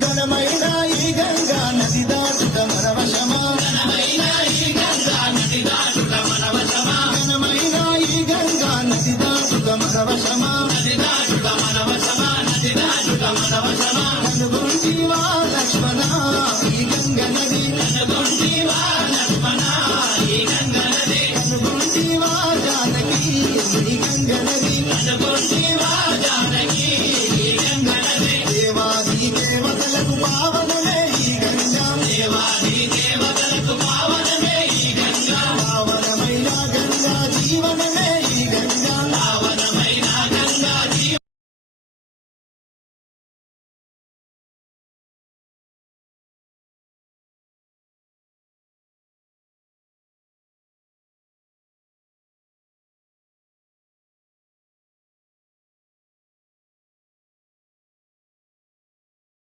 ఘనమైన ఈ గంగా నది దాటుట మన వశమా ఘనమైన ఈ గంగా నది దాటుట మన వశమా ఘనమైన ఈ గంగా నది దాటుట మన వశమా నది దాటుట మన వశమా నది దాటుట మన వశమా కనుగొంటివా